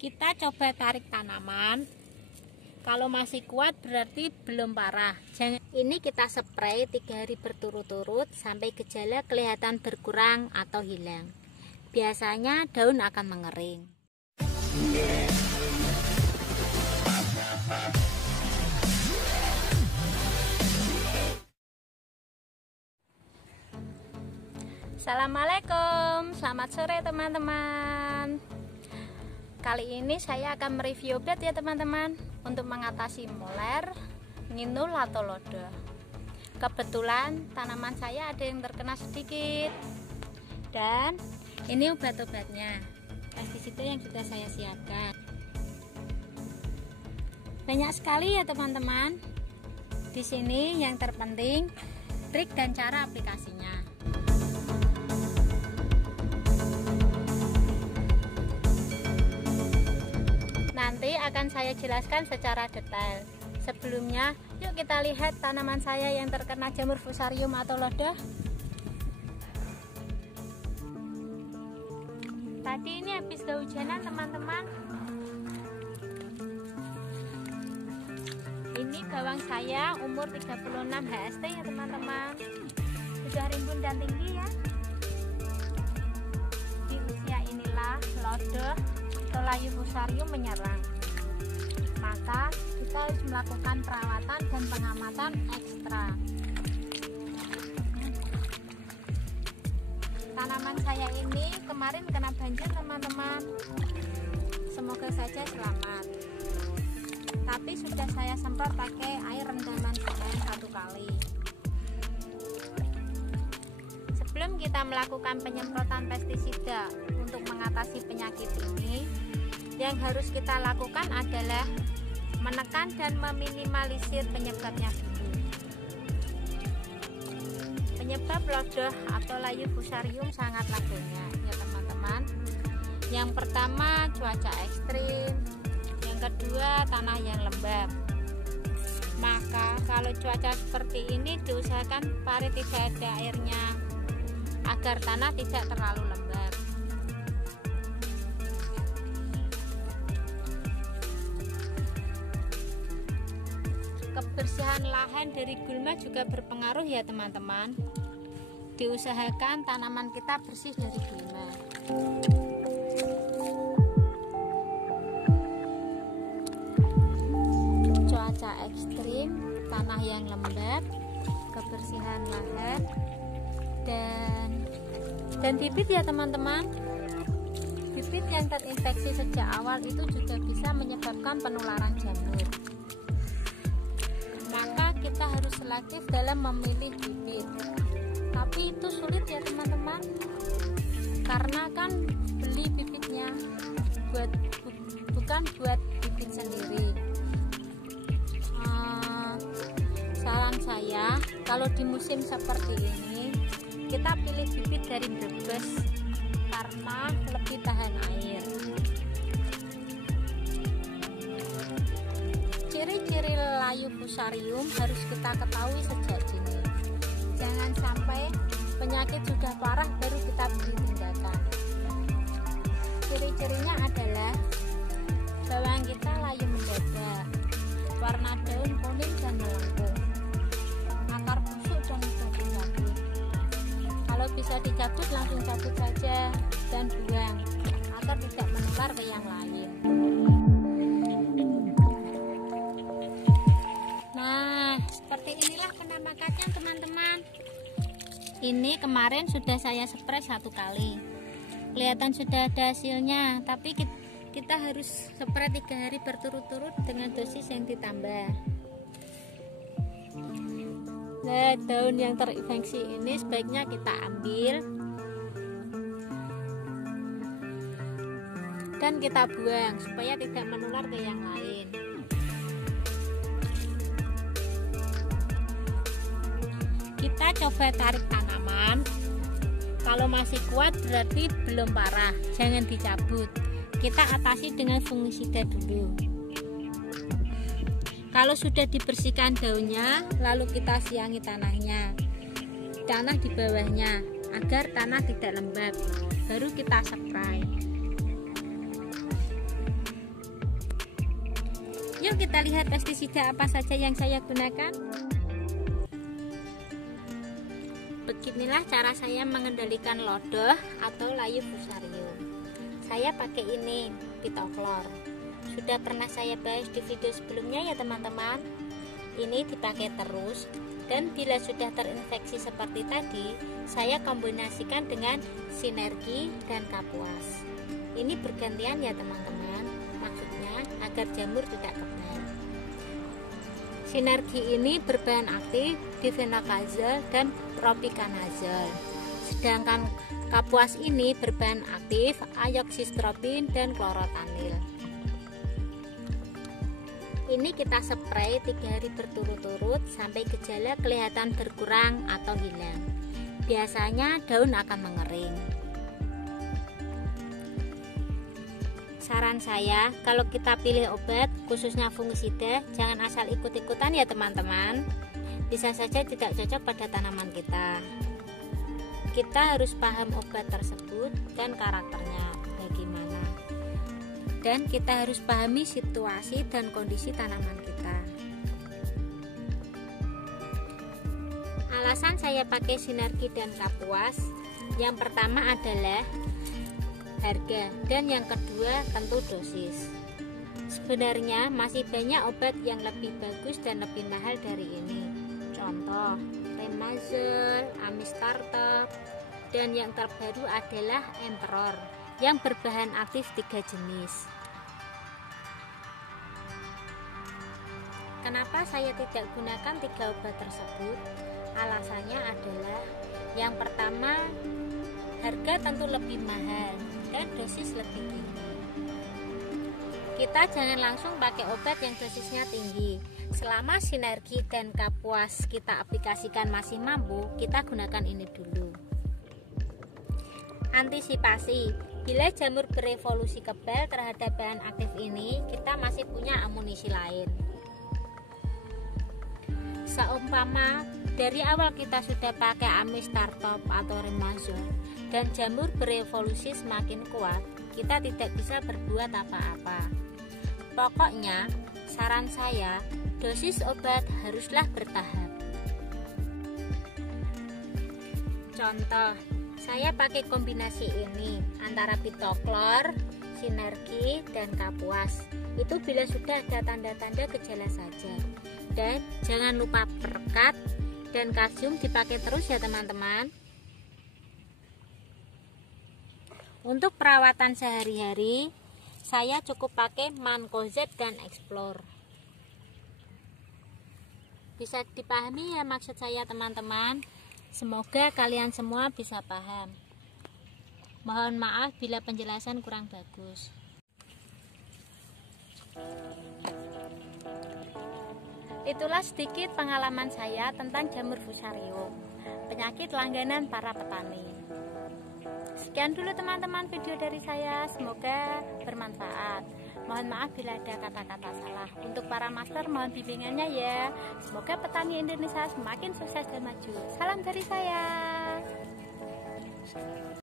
Kita coba tarik tanaman. Kalau masih kuat berarti belum parah. Ini kita spray 3 hari berturut-turut sampai gejala kelihatan berkurang atau hilang. Biasanya daun akan mengering. Assalamualaikum, selamat sore teman-teman. Kali ini saya akan mereview obat ya teman-teman, untuk mengatasi moler, nginul atau lodo. Kebetulan tanaman saya ada yang terkena sedikit. Dan ini obat-obatnya, pestisida yang sudah saya siapkan. Banyak sekali ya teman-teman. Di sini yang terpenting trik dan cara aplikasinya. Nanti akan saya jelaskan secara detail. Sebelumnya, yuk kita lihat tanaman saya yang terkena jamur fusarium atau lodo. Tadi ini habis kehujanan teman-teman. Ini bawang saya umur 36 HST ya teman-teman. Sudah rimbun dan tinggi ya. Di usia inilah lodo atau layu fusarium menyerang. Maka kita harus melakukan perawatan dan pengamatan ekstra. Tanaman saya ini kemarin kena banjir teman-teman. Semoga saja selamat. Tapi sudah saya semprot pakai air rendaman sebanyak 1 kali. Sebelum kita melakukan penyemprotan pestisida untuk mengatasi penyakit ini, yang harus kita lakukan adalah menekan dan meminimalisir penyebabnya dulu. Penyebab lodo atau layu fusarium sangatlah banyak ya teman-teman. Yang pertama cuaca ekstrim, yang kedua tanah yang lembab. Maka kalau cuaca seperti ini diusahakan pare tidak ada airnya agar tanah tidak terlalu lembab. Kebersihan lahan dari gulma juga berpengaruh ya teman-teman. Diusahakan tanaman kita bersih dari gulma. Cuaca ekstrim, tanah yang lembab, kebersihan lahan, dan bibit ya teman-teman. Bibit yang terinfeksi sejak awal itu juga bisa menyebabkan penularan jamur. Maka kita harus selektif dalam memilih bibit. Tapi itu sulit ya teman-teman, karena kan beli bibitnya bukan buat bibit sendiri. Saran saya, kalau di musim seperti ini kita pilih bibit dari Brebes karena lebih tahan air. Ciri-ciri layu fusarium harus kita ketahui sejak dini. Jangan sampai penyakit sudah parah baru kita beri tindakan. Ciri-cirinya adalah bawang kita layu mendadak, warna daun kuning dan melengkung, akar busuk dan mudah dicabut. Kalau bisa dicabut langsung cabut saja dan buang agar tidak menular ke yang lain. Seperti inilah penampakannya teman-teman. Ini kemarin sudah saya spray 1 kali. Kelihatan sudah ada hasilnya, tapi kita harus spray 3 hari berturut-turut dengan dosis yang ditambah. Nah, daun yang terinfeksi ini sebaiknya kita ambil dan kita buang supaya tidak menular ke yang lain. Kita coba tarik tanaman. Kalau masih kuat berarti belum parah, jangan dicabut. Kita atasi dengan fungisida dulu. Kalau sudah dibersihkan daunnya, lalu kita siangi tanahnya, tanah di bawahnya agar tanah tidak lembab. Baru kita spray. Yuk kita lihat pestisida apa saja yang saya gunakan. Beginilah cara saya mengendalikan lodoh atau layu fusarium. Saya pakai ini, Pitoklor. Sudah pernah saya bahas di video sebelumnya ya teman-teman. Ini dipakai terus, dan bila sudah terinfeksi seperti tadi, saya kombinasikan dengan sinergi dan kapuas. Ini bergantian ya teman-teman, maksudnya agar jamur tidak kebal. Sinergi ini berbahan aktif difenokazol dan propikanazol, sedangkan kapuas ini berbahan aktif ayoksistropin dan klorotanil. Ini kita spray 3 hari berturut-turut sampai gejala kelihatan berkurang atau hilang. Biasanya daun akan mengering. Saran saya, kalau kita pilih obat khususnya fungisida, jangan asal ikut-ikutan ya teman-teman. Bisa saja tidak cocok pada tanaman kita. Kita harus paham obat tersebut dan karakternya bagaimana. Dan kita harus pahami situasi dan kondisi tanaman kita. Alasan saya pakai sinergi dan kapuas, yang pertama adalah harga, dan yang kedua tentu dosis. Sebenarnya masih banyak obat yang lebih bagus dan lebih mahal dari ini. Contoh, Remazol, Amistartop, dan yang terbaru adalah Emperor yang berbahan aktif 3 jenis. Kenapa saya tidak gunakan 3 obat tersebut? Alasannya adalah yang pertama, harga tentu lebih mahal dan dosis lebih tinggi. Kita jangan langsung pakai obat yang dosisnya tinggi. Selama sinergi dan kapuas kita aplikasikan masih mampu, kita gunakan ini dulu. Antisipasi, bila jamur berevolusi kebal terhadap bahan aktif ini, kita masih punya amunisi lain. Seumpama dari awal kita sudah pakai Amistartop atau Remazol dan jamur berevolusi semakin kuat, kita tidak bisa berbuat apa-apa. Pokoknya, saran saya, dosis obat haruslah bertahap. Contoh, saya pakai kombinasi ini antara Pitoklor, sinergi, dan kapuas. Itu bila sudah ada tanda-tanda gejala saja. Dan jangan lupa perekat dan kalsium dipakai terus ya teman-teman. Untuk perawatan sehari-hari, saya cukup pakai Mancozeb dan Explore. Bisa dipahami ya maksud saya teman-teman. Semoga kalian semua bisa paham. Mohon maaf bila penjelasan kurang bagus. Itulah sedikit pengalaman saya tentang jamur fusarium, penyakit langganan para petani. Sekian dulu teman-teman video dari saya, semoga bermanfaat. Mohon maaf bila ada kata-kata salah. Untuk para master mohon bimbingannya ya. Semoga petani Indonesia semakin sukses dan maju. Salam dari saya.